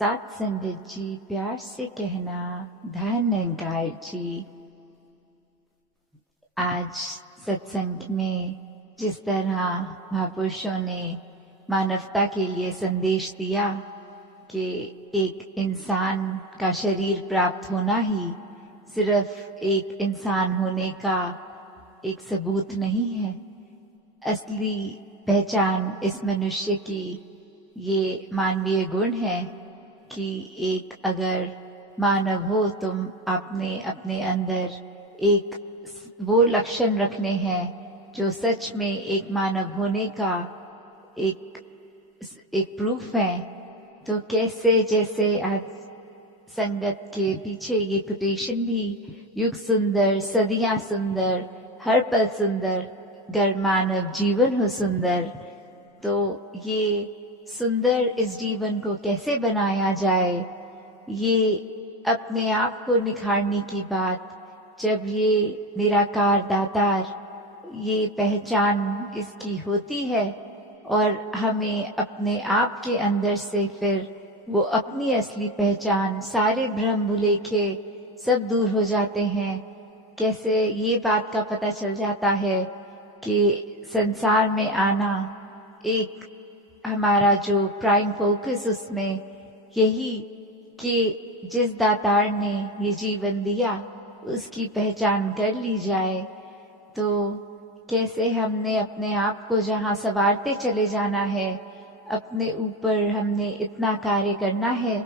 सात संगत जी, प्यार से कहना धन निरंकार जी। आज सत्संग में जिस तरह महापुरुषों ने मानवता के लिए संदेश दिया कि एक इंसान का शरीर प्राप्त होना ही सिर्फ एक इंसान होने का एक सबूत नहीं है। असली पहचान इस मनुष्य की ये मानवीय गुण है कि एक अगर मानव हो तुम आपने अपने अंदर एक वो लक्षण रखने हैं जो सच में एक मानव होने का एक प्रूफ है। तो कैसे जैसे आज संगत के पीछे ये कोटेशन भी, युग सुंदर सदियां सुंदर हर पल सुंदर गर मानव जीवन हो सुंदर। तो ये सुंदर इस जीवन को कैसे बनाया जाए, ये अपने आप को निखारने की बात, जब ये निराकार दातार ये पहचान इसकी होती है और हमें अपने आप के अंदर से फिर वो अपनी असली पहचान, सारे भ्रम भुलेखे सब दूर हो जाते हैं। कैसे ये बात का पता चल जाता है कि संसार में आना एक हमारा जो प्राइम फोकस उसमें यही कि जिस दातार ने ये जीवन दिया उसकी पहचान कर ली जाए। तो कैसे हमने अपने आप को जहाँ संवारते चले जाना है, अपने ऊपर हमने इतना कार्य करना है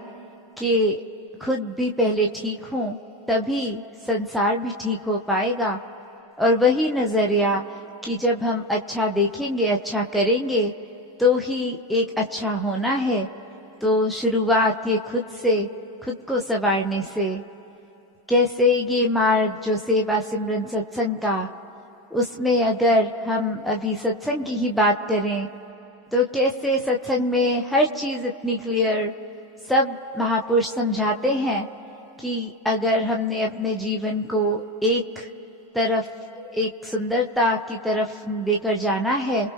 कि खुद भी पहले ठीक हो तभी संसार भी ठीक हो पाएगा। और वही नजरिया कि जब हम अच्छा देखेंगे, अच्छा करेंगे तो ही एक अच्छा होना है। तो शुरुआत ये खुद से, खुद को संवारने से। कैसे ये मार्ग जो सेवा सिमरन सत्संग का, उसमें अगर हम अभी सत्संग की ही बात करें तो कैसे सत्संग में हर चीज इतनी क्लियर, सब महापुरुष समझाते हैं कि अगर हमने अपने जीवन को एक तरफ, एक सुंदरता की तरफ लेकर जाना है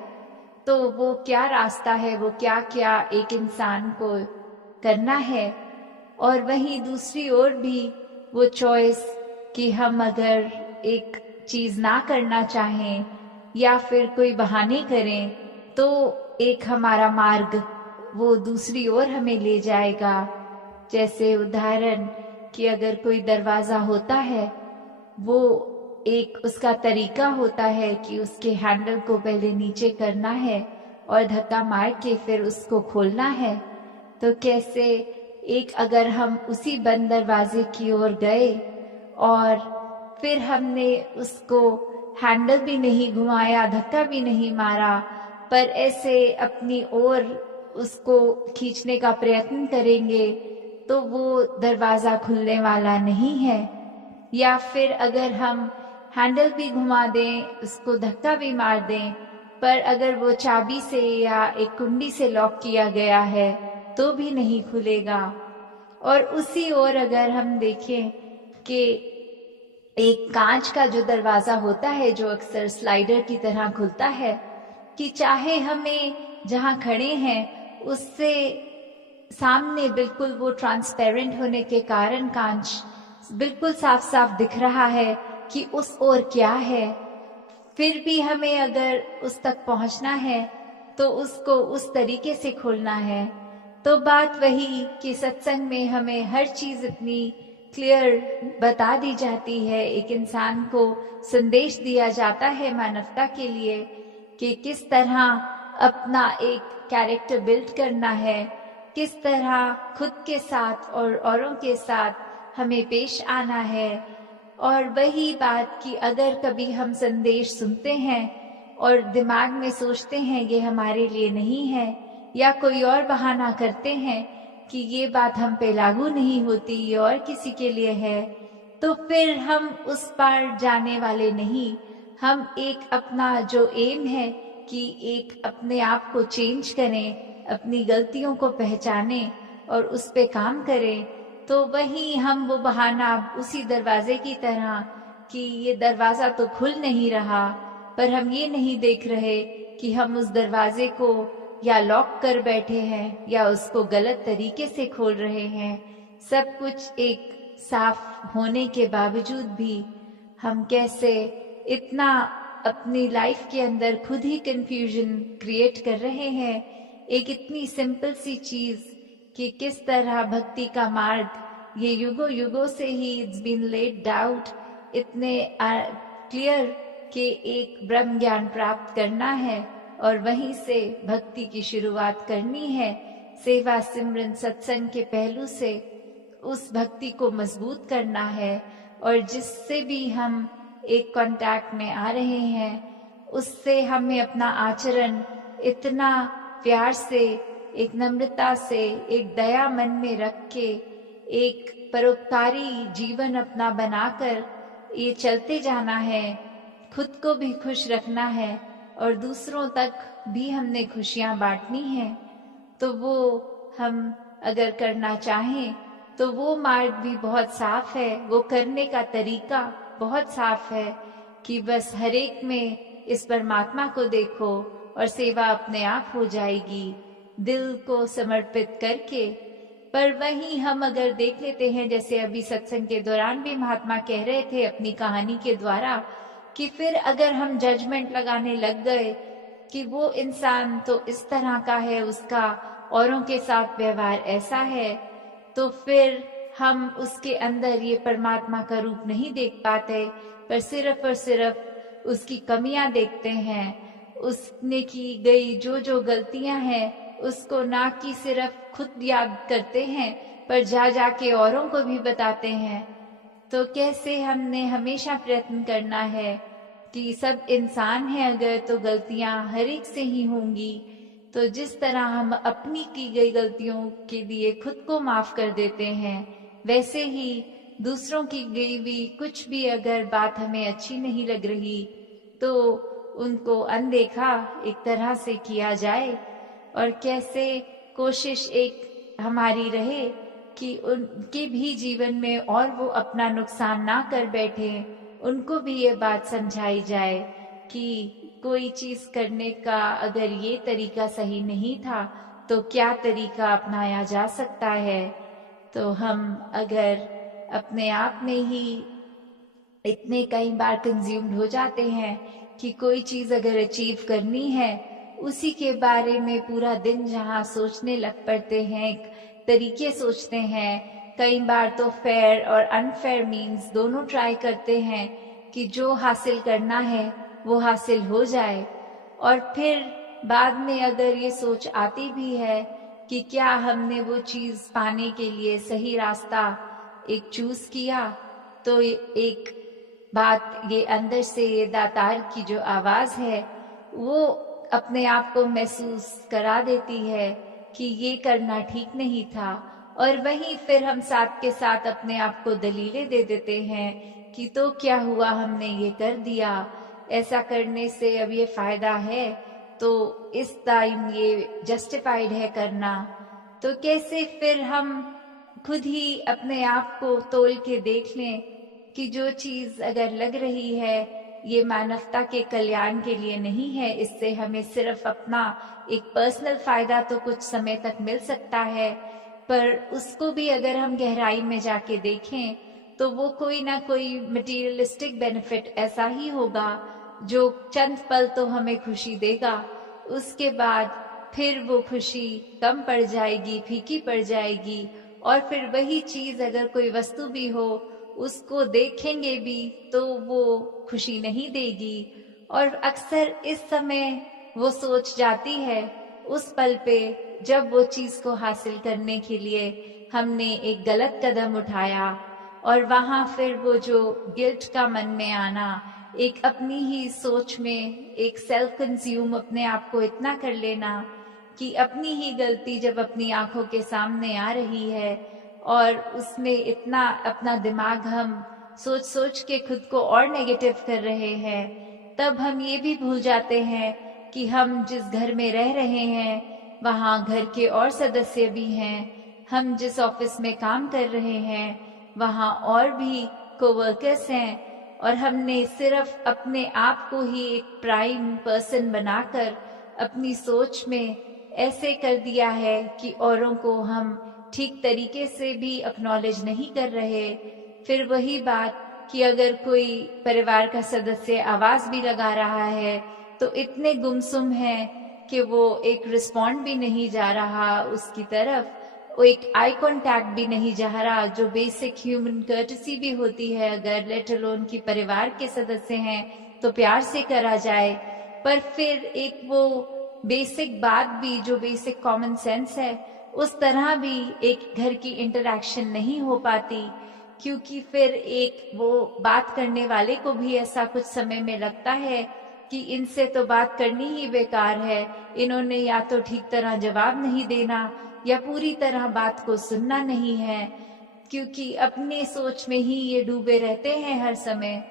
तो वो क्या रास्ता है, वो क्या क्या एक इंसान को करना है। और वहीं दूसरी ओर भी वो चॉइस कि हम अगर एक चीज ना करना चाहें या फिर कोई बहाने करें तो एक हमारा मार्ग वो दूसरी ओर हमें ले जाएगा। जैसे उदाहरण कि अगर कोई दरवाजा होता है, वो एक उसका तरीका होता है कि उसके हैंडल को पहले नीचे करना है और धक्का मार के फिर उसको खोलना है। तो कैसे एक अगर हम उसी बंद दरवाजे की ओर गए और फिर हमने उसको हैंडल भी नहीं घुमाया, धक्का भी नहीं मारा, पर ऐसे अपनी ओर उसको खींचने का प्रयत्न करेंगे तो वो दरवाजा खुलने वाला नहीं है। या फिर अगर हम हैंडल भी घुमा दें, उसको धक्का भी मार दें, पर अगर वो चाबी से या एक कुंडी से लॉक किया गया है तो भी नहीं खुलेगा। और उसी ओर अगर हम देखें कि एक कांच का जो दरवाजा होता है जो अक्सर स्लाइडर की तरह खुलता है, कि चाहे हमें जहाँ खड़े हैं उससे सामने बिल्कुल वो ट्रांसपेरेंट होने के कारण कांच बिल्कुल साफ साफ दिख रहा है कि उस ओर क्या है, फिर भी हमें अगर उस तक पहुंचना है तो उसको उस तरीके से खोलना है। तो बात वही कि सत्संग में हमें हर चीज इतनी क्लियर बता दी जाती है, एक इंसान को संदेश दिया जाता है मानवता के लिए कि किस तरह अपना एक कैरेक्टर बिल्ड करना है, किस तरह खुद के साथ और औरों के साथ हमें पेश आना है। और वही बात कि अगर कभी हम संदेश सुनते हैं और दिमाग में सोचते हैं ये हमारे लिए नहीं है, या कोई और बहाना करते हैं कि ये बात हम पे लागू नहीं होती, ये और किसी के लिए है, तो फिर हम उस पार जाने वाले नहीं। हम एक अपना जो एम है कि एक अपने आप को चेंज करें, अपनी गलतियों को पहचानें और उस पे काम करें, तो वहीं हम वो बहाना उसी दरवाजे की तरह कि ये दरवाजा तो खुल नहीं रहा, पर हम ये नहीं देख रहे कि हम उस दरवाजे को या लॉक कर बैठे हैं या उसको गलत तरीके से खोल रहे हैं। सब कुछ एक साफ होने के बावजूद भी हम कैसे इतना अपनी लाइफ के अंदर खुद ही कंफ्यूजन क्रिएट कर रहे हैं। एक इतनी सिंपल सी चीज कि किस तरह भक्ति का मार्ग ये युगों युगों से ही इट्स बीन लेड आउट, इतने क्लियर कि एक ब्रह्म ज्ञान प्राप्त करना है और वहीं से भक्ति की शुरुआत करनी है। सेवा सिमरन सत्संग के पहलू से उस भक्ति को मजबूत करना है और जिससे भी हम एक कांटेक्ट में आ रहे हैं उससे हमें अपना आचरण इतना प्यार से, एक नम्रता से, एक दया मन में रख के, एक परोपकारी जीवन अपना बनाकर ये चलते जाना है। खुद को भी खुश रखना है और दूसरों तक भी हमने खुशियां बांटनी है। तो वो हम अगर करना चाहें तो वो मार्ग भी बहुत साफ है, वो करने का तरीका बहुत साफ है कि बस हर एक में इस परमात्मा को देखो और सेवा अपने आप हो जाएगी दिल को समर्पित करके। पर वहीं हम अगर देख लेते हैं, जैसे अभी सत्संग के दौरान भी महात्मा कह रहे थे अपनी कहानी के द्वारा, कि फिर अगर हम जजमेंट लगाने लग गए कि वो इंसान तो इस तरह का है, उसका औरों के साथ व्यवहार ऐसा है, तो फिर हम उसके अंदर ये परमात्मा का रूप नहीं देख पाते, पर सिर्फ और सिर्फ उसकी कमियां देखते हैं। उसने की गई जो जो गलतियां हैं उसको ना कि सिर्फ खुद याद करते हैं पर जा जाके औरों को भी बताते हैं। तो कैसे हमने हमेशा प्रयत्न करना है कि सब इंसान हैं अगर, तो गलतियां हर एक से ही होंगी। तो जिस तरह हम अपनी की गई गलतियों के लिए खुद को माफ कर देते हैं, वैसे ही दूसरों की गई हुई कुछ भी अगर बात हमें अच्छी नहीं लग रही तो उनको अनदेखा एक तरह से किया जाए। और कैसे कोशिश एक हमारी रहे कि उनके भी जीवन में और वो अपना नुकसान ना कर बैठे, उनको भी ये बात समझाई जाए कि कोई चीज करने का अगर ये तरीका सही नहीं था तो क्या तरीका अपनाया जा सकता है। तो हम अगर अपने आप में ही इतने कई बार कंज्यूम्ड हो जाते हैं कि कोई चीज अगर अचीव करनी है उसी के बारे में पूरा दिन जहाँ सोचने लग पड़ते हैं, एक तरीके सोचते हैं। कई बार तो फेयर और अनफेयर मीन्स दोनों ट्राई करते हैं कि जो हासिल करना है वो हासिल हो जाए। और फिर बाद में अगर ये सोच आती भी है कि क्या हमने वो चीज पाने के लिए सही रास्ता एक चूज किया, तो एक बात ये अंदर से ये दातार की जो आवाज है वो अपने आप को महसूस करा देती है कि ये करना ठीक नहीं था। और वहीं फिर हम साथ के साथ अपने आप को दलीलें दे देते हैं कि तो क्या हुआ, हमने ये कर दिया, ऐसा करने से अब ये फायदा है तो इस टाइम ये जस्टिफाइड है करना। तो कैसे फिर हम खुद ही अपने आप को तोल के देख लें कि जो चीज अगर लग रही है ये मानवता के कल्याण के लिए नहीं है, इससे हमें सिर्फ अपना एक पर्सनल फायदा तो कुछ समय तक मिल सकता है, पर उसको भी अगर हम गहराई में जाके देखें तो वो कोई ना कोई मटेरियलिस्टिक बेनिफिट ऐसा ही होगा जो चंद पल तो हमें खुशी देगा, उसके बाद फिर वो खुशी कम पड़ जाएगी, फीकी पड़ जाएगी। और फिर वही चीज अगर कोई वस्तु भी हो उसको देखेंगे भी तो वो खुशी नहीं देगी। और अक्सर इस समय वो सोच जाती है उस पल पे जब वो चीज को हासिल करने के लिए हमने एक गलत कदम उठाया, और वहां फिर वो जो गिल्ट का मन में आना, एक अपनी ही सोच में एक सेल्फ कंज्यूम अपने आप को इतना कर लेना कि अपनी ही गलती जब अपनी आंखों के सामने आ रही है और उसमें इतना अपना दिमाग हम सोच सोच के खुद को और नेगेटिव कर रहे हैं, तब हम ये भी भूल जाते हैं कि हम जिस घर में रह रहे हैं वहाँ घर के और सदस्य भी हैं, हम जिस ऑफिस में काम कर रहे हैं वहाँ और भी कोवर्कर्स हैं, और हमने सिर्फ अपने आप को ही एक प्राइम पर्सन बनाकर अपनी सोच में ऐसे कर दिया है कि औरों को हम ठीक तरीके से भी एक्नॉलेज नहीं कर रहे। फिर वही बात कि अगर कोई परिवार का सदस्य आवाज भी लगा रहा है तो इतने गुमसुम है कि वो एक रिस्पॉन्ड भी नहीं जा रहा उसकी तरफ, वो एक आई कांटेक्ट भी नहीं जा रहा, जो बेसिक ह्यूमन कर्टसी भी होती है अगर लेट अलोन की परिवार के सदस्य हैं तो प्यार से करा जाए। पर फिर एक वो बेसिक बात भी जो बेसिक कॉमन सेंस है उस तरह भी एक घर की इंटरैक्शन नहीं हो पाती, क्योंकि फिर एक वो बात करने वाले को भी ऐसा कुछ समय में लगता है कि इनसे तो बात करनी ही बेकार है, इन्होंने या तो ठीक तरह जवाब नहीं देना या पूरी तरह बात को सुनना नहीं है, क्योंकि अपने सोच में ही ये डूबे रहते हैं हर समय।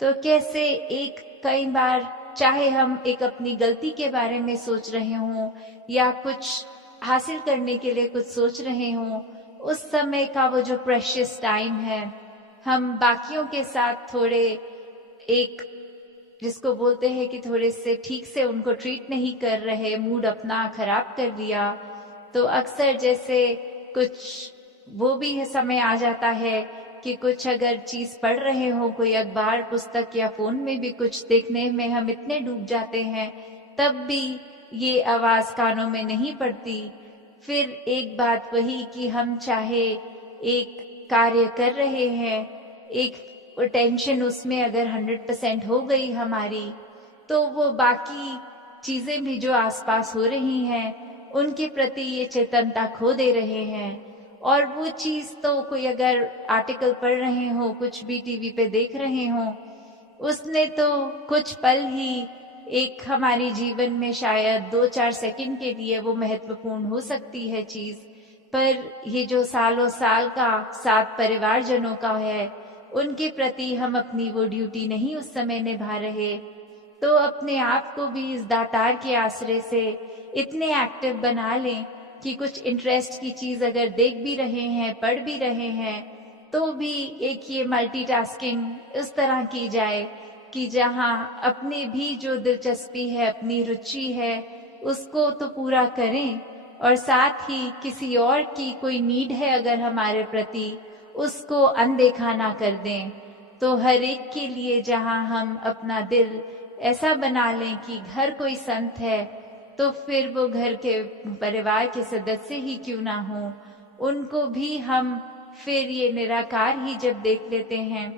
तो कैसे एक कई बार चाहे हम एक अपनी गलती के बारे में सोच रहे हों या कुछ हासिल करने के लिए कुछ सोच रहे हों, उस समय का वो जो प्रेशियस टाइम है हम बाकियों के साथ थोड़े एक जिसको बोलते हैं कि थोड़े से ठीक से उनको ट्रीट नहीं कर रहे, मूड अपना खराब कर लिया, तो अक्सर जैसे कुछ वो भी है समय आ जाता है कि कुछ अगर चीज पढ़ रहे हो, कोई अखबार पुस्तक या फोन में भी कुछ देखने में हम इतने डूब जाते हैं तब भी ये आवाज कानों में नहीं पड़ती। फिर एक बात वही कि हम चाहे एक कार्य कर रहे हैं, एक टेंशन उसमें अगर 100% हो गई हमारी, तो वो बाकी चीजें भी जो आसपास हो रही हैं उनके प्रति ये चेतनता खो दे रहे हैं। और वो चीज तो कोई अगर आर्टिकल पढ़ रहे हो, कुछ भी टीवी पे देख रहे हो, उसने तो कुछ पल ही एक हमारी जीवन में शायद 2-4 सेकंड के लिए वो महत्वपूर्ण हो सकती है चीज, पर ये जो सालों साल का साथ परिवारजनों का है उनके प्रति हम अपनी वो ड्यूटी नहीं उस समय निभा रहे। तो अपने आप को भी इस दातार के आश्रय से इतने एक्टिव बना लें कि कुछ इंटरेस्ट की चीज अगर देख भी रहे हैं, पढ़ भी रहे हैं, तो भी एक ये मल्टीटास्किंग इस तरह की जाए कि जहां अपने भी जो दिलचस्पी है, अपनी रुचि है, उसको तो पूरा करें और साथ ही किसी और की कोई नीड है अगर हमारे प्रति, उसको अनदेखा ना कर दें। तो हर एक के लिए जहां हम अपना दिल ऐसा बना लें कि घर कोई संत है तो फिर वो घर के परिवार के सदस्य ही क्यों ना हो, उनको भी हम फिर ये निराकार ही जब देख लेते हैं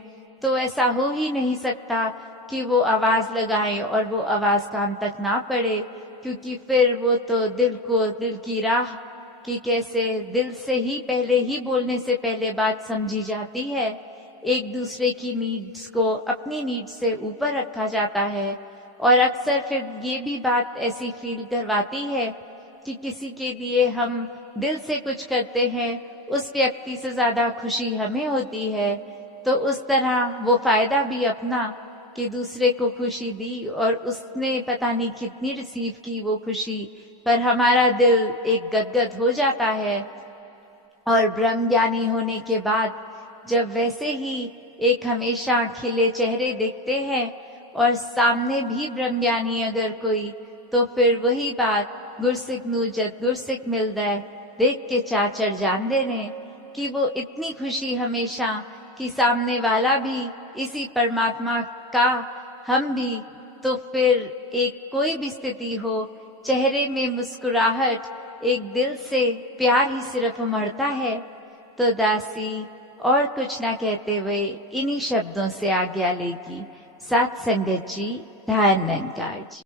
तो ऐसा हो ही नहीं सकता कि वो आवाज लगाएं और वो आवाज कान तक ना पड़े, क्योंकि फिर वो तो दिल को, दिल की राह कि कैसे दिल से ही पहले ही बोलने से पहले बात समझी जाती है, एक दूसरे की नीड्स को अपनी नीड्स से ऊपर रखा जाता है। और अक्सर फिर ये भी बात ऐसी फील करवाती है कि किसी के लिए हम दिल से कुछ करते हैं, उस व्यक्ति से ज्यादा खुशी हमें होती है, तो उस तरह वो फायदा भी अपना कि दूसरे को खुशी दी और उसने पता नहीं कितनी रिसीव की वो खुशी, पर हमारा दिल एक गदगद हो जाता है। और ब्रह्म ज्ञानी होने के बाद जब वैसे ही एक हमेशा खिले चेहरे देखते हैं और सामने भी ब्रह्म ज्ञानी अगर कोई, तो फिर वही बात गुरसिक नू जद गुरसिक मिल दे देख के चाचर जान देने कि वो इतनी खुशी हमेशा कि सामने वाला भी इसी परमात्मा का, हम भी, तो फिर एक कोई भी स्थिति हो, चेहरे में मुस्कुराहट, एक दिल से प्यार ही सिर्फ उमड़ता है। तो दासी और कुछ ना कहते हुए इन्हीं शब्दों से आज्ञा लेगी। साथ संगत जी, धन निरंकार जी।